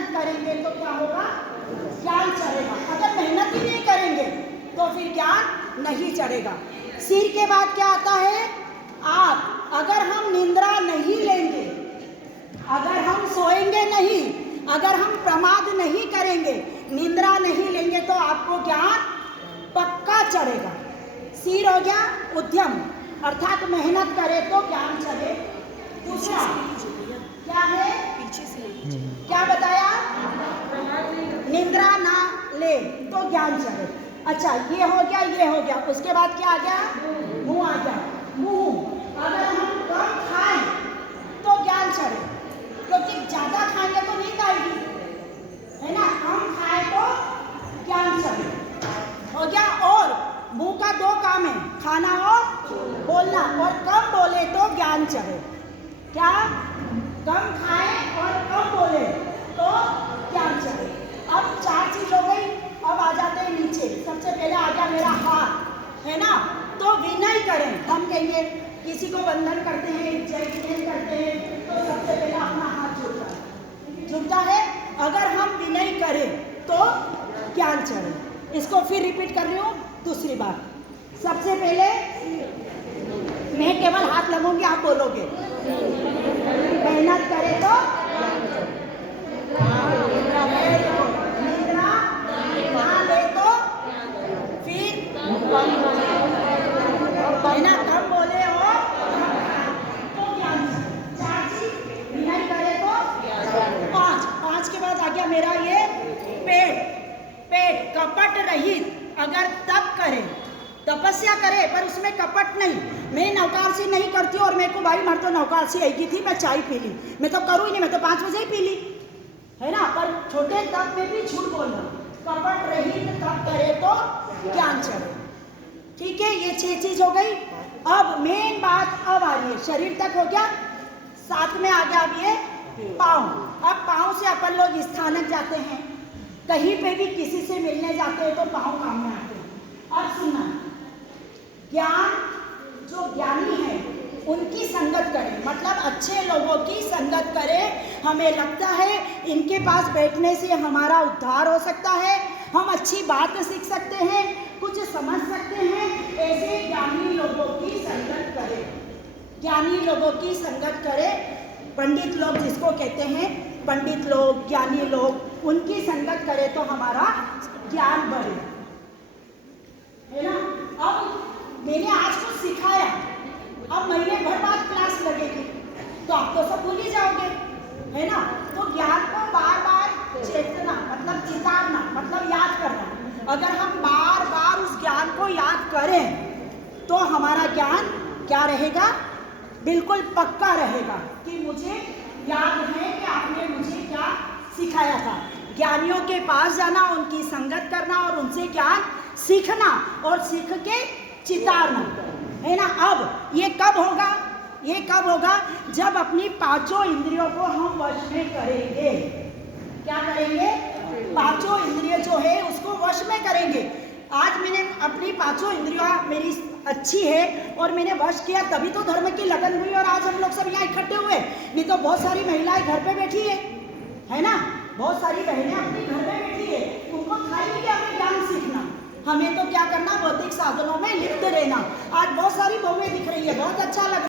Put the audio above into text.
मेहनत करेंगे तो क्या होगा, ज्ञान चढ़ेगा। अगर मेहनत ही नहीं करेंगे तो फिर ज्ञान नहीं चढ़ेगा। सिर के बाद क्या आता है, आप। अगर हम निंद्रा नहीं लेंगे, अगर हम सोएंगे नहीं, अगर हम प्रमाद नहीं करेंगे, निंद्रा नहीं लेंगे तो आपको ज्ञान पक्का चढ़ेगा। सिर हो गया उद्यम, अर्थात मेहनत करे तो ज्ञान चढ़े। दूसरा क्या है, पीछे से क्या बताया, निंद्रा ना ले तो ज्ञान चढ़े। अच्छा ये हो गया, ये हो गया। उसके बाद क्या आ गया, मुंह आ गया। मुंह अगर हम कम खाएं तो ज्ञान चढ़े, क्योंकि ज्यादा खाएंगे तो नींद आएगी, है ना। कम खाए तो ज्ञान चढ़े, हो गया। और मुंह का दो काम है, खाना और बोलना, और कम बोले तो ज्ञान चढ़े। क्या, कम खाए और कम बोले तो ज्ञान चढ़े। अब 4 चीज हो गई। अब आ जाते हैं नीचे। सबसे पहले आ गया मेरा हाथ, है ना। तो विनय करें, हम कहेंगे किसी को वंदन करते हैं, जय विनय करते हैं, तो सबसे पहले अपना हाथ जुड़ता है, जुड़ता है। अगर हम विनय करें तो ज्ञान चढ़े। इसको फिर रिपीट कर रही हूँ दूसरी बार। सबसे पहले मैं केवल हाथ लगाऊंगी, आप बोलोगे। मेहनत करे तो निंद्रा ना ले तो फिर, है ना, कम बोले हो तो ज्ञान। 4 चीज विनय करे तो 5 के बाद आ गया मेरा ये पेट। पेट कपट रहित अगर तप करे, तपस्या करे पर उसमें कपट नहीं। मैं नौकारसी नहीं करती और मेरे को भाई मर तो नौकारसी आई थी, मैं चाय पी ली, मैं तो करूँ ही नहीं, मैं तो 5 बजे ही पी ली, है ना। पर छोटे तप में भी झूठ बोलना, कपट रहित तप करे तो ज्ञान चढ़े। ठीक है, ये 6 चीज हो गई। अब मेन बात अब आ रही है, शरीर तक हो गया, साथ में आ गया अब ये पाँव। अब पाँव से अपन लोग स्थानक जाते हैं, कहीं पे भी किसी से मिलने जाते हैं तो पाँव काम में आते हैं। अब सुनना, ज्ञान जो ज्ञानी है उनकी संगत करें, मतलब अच्छे लोगों की संगत करें। हमें लगता है इनके पास बैठने से हमारा उद्धार हो सकता है, हम अच्छी बात सीख सकते हैं, कुछ समझ सकते हैं, ऐसे ज्ञानी लोगों की संगत करें। ज्ञानी लोगों की संगत करें, पंडित लोग जिसको कहते हैं, पंडित लोग, ज्ञानी लोग, उनकी संगत करें तो हमारा ज्ञान बढ़े, है ना। अब मैंने आज कुछ सिखाया, अब महीने भर बाद क्लास लगेगी तो आप तो सब भूल ही जाओगे, है ना। तो ज्ञान को बार बार चेतना, मतलब चितारना, मतलब याद करना। अगर हम बार बार उस ज्ञान को याद करें तो हमारा ज्ञान क्या रहेगा, बिल्कुल पक्का रहेगा कि मुझे याद है कि आपने मुझे क्या सिखाया था। ज्ञानियों के पास जाना, उनकी संगत करना और उनसे ज्ञान सीखना और सीख के चितारना, है ना। अब ये कब होगा, ये कब होगा, जब अपनी 5 इंद्रियों को हम वश में करेंगे। क्या करेंगे, 5 इंद्रिय जो है उसको वश में करेंगे। आज मैंने अपनी 5 इंद्रियां मेरी अच्छी है और मैंने वश किया, तभी तो धर्म की लगन हुई और आज हम लोग सब यहाँ इकट्ठे हुए। नहीं तो बहुत सारी महिलाएं घर पे बैठी है ना, बहुत सारी बहनें अपनी घर पे बैठी है, उनको था ही नहीं कि हमें ज्ञान सीखना। हमें तो क्या करना, भौतिक साधनों में लिप्त रहना। आज बहुत सारी बहुएं दिख रही है, बहुत अच्छा लग